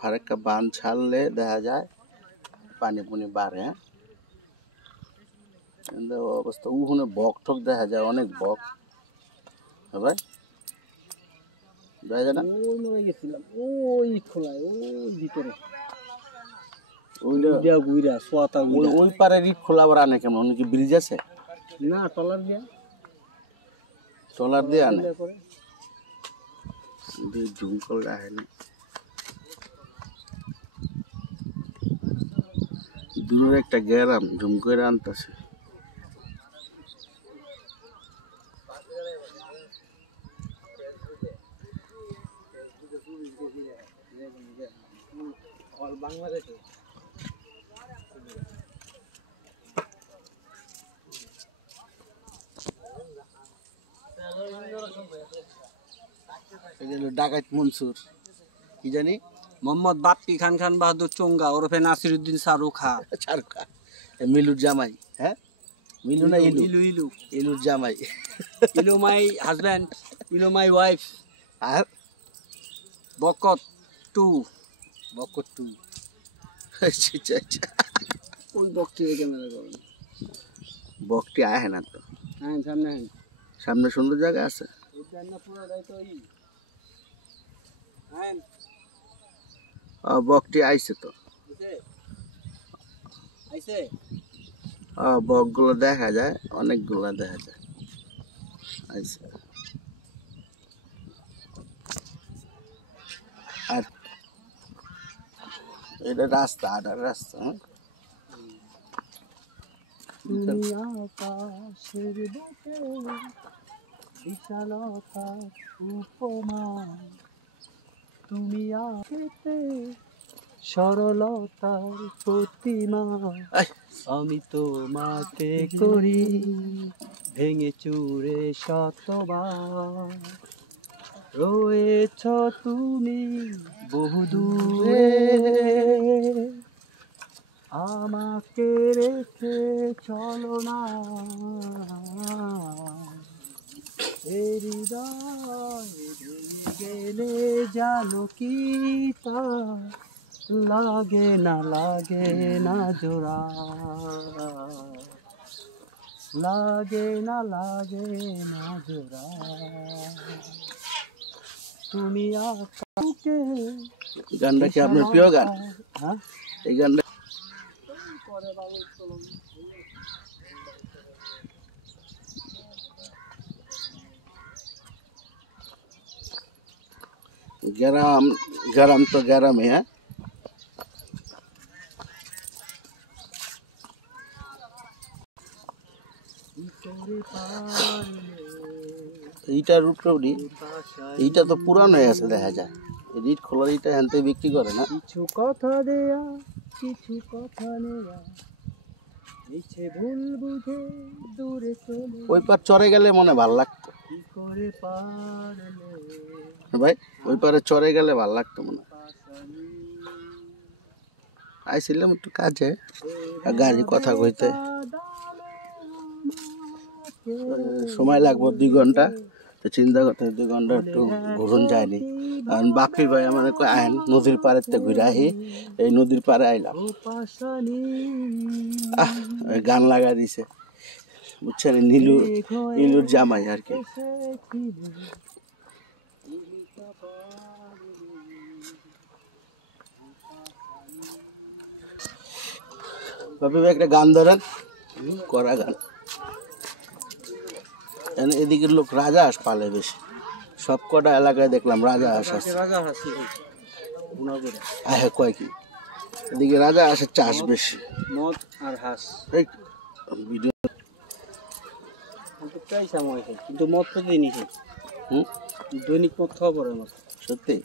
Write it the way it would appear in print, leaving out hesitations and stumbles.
ফারাক্কা বান ছাড়লে দেখা যায় পানি পুনি বাড়ে। অবস্থা উহুনে বক ঠক দেখা যায়, অনেক বক। হ্যাঁ ভাই, দেখা যায় না? ওই মরে গেছিলাম ওই খোলায়, ওই ভিতরে ওই পারে রিট খোলা আবার আনে কেমন? অনেক ব্রিজ আছে না, ট্রলার দিয়ে আনে। ঝুম করলে আহে না, দূরের একটা গ্যারাম ঝুম করে আনতেছে। বাংলাদেশে ডাকাত মনসুর কি জানি, মোহাম্মদ বাপ্পি খান খান বাহাদুর চোঙ্গা ওরফে নাসিরুদ্দিন শাহরুখ খান। মিলুর জামাই। হ্যাঁ, মিলু না ইলু? ইলুর জামাই। Ilu my husband, Ilu my wife. আর বকত টু। ওই বকটি ক্যামেরা করুন। বকটি আহে না তো। হ্যাঁ, সামনে সামনে সুন্দর জায়গা আছে। বকটি আইছে তো, বকগুলো দেখা যায়, অনেকগুলো দেখা যায় আইছে। আর এটা রাস্তা, আটার রাস্তা। আকাশের বুকে বিশালতা উপমা, তুমি আকেতে সরলতার প্রতিমা। আমি তোমাকে করি ভেঙে চুরে শতবার, রয়েছ তুমি বহুদূরে, আমাকে রেখে চলো না। হৃদয় গেলে জানো কি তা লাগে না জোড়া, লাগে না জোড়া। তুমি আকাশকে। গানটা কি আপনার প্রিয় গান? হ্যাঁ, এই গানটা গ্রাম তো গ্রামে। হ্যাঁ, এইটার উপরে এইটা তো পুরান হয়ে গেছে, দেখা যায় রিট খোলার এইটা এখান থেকে বিক্রি করে না। কিছু কথা দেয়া কিছু কথা নেয়া, মিছে ভুল বুঝে দূরে চলে। ওই পার চড়ে গেলে মনে ভাল লাগতো। কি করে পারলে ভাই, ওই পারে চড়ে গেলে ভাল লাগতো মনে। আইছিলাম একটু কাজে, গাড়ি কথা কইতে সময় লাগবো 2 ঘন্টা। তো চিন্তা করতে 2 ঘন্টা একটু ঘুরন যায়নি। কারণ বাপি ভাই আমার আইন নদীর পাড়ের থেকে ঘুরে আহি, এই নদীর পাড়ে আইলাম। গান লাগা দিছে, বুঝছেন? নীলুর জামাই আর কি। বাপি ভাই একটা গান ধরেন, করা গান। এদিকের লোক রাজা হাঁস পালে বেশি, সব কটা এলাকায় দেখলাম রাজা হাঁস আছে। হ্যাঁ, কয় কি এদিকে রাজা হাঁসের চাষ বেশি। মদ আর হাঁস ভিডিও কিন্তু মদ তো দিনই দৈনিক মদ খাওয়া পড়ে আমার। সত্যি।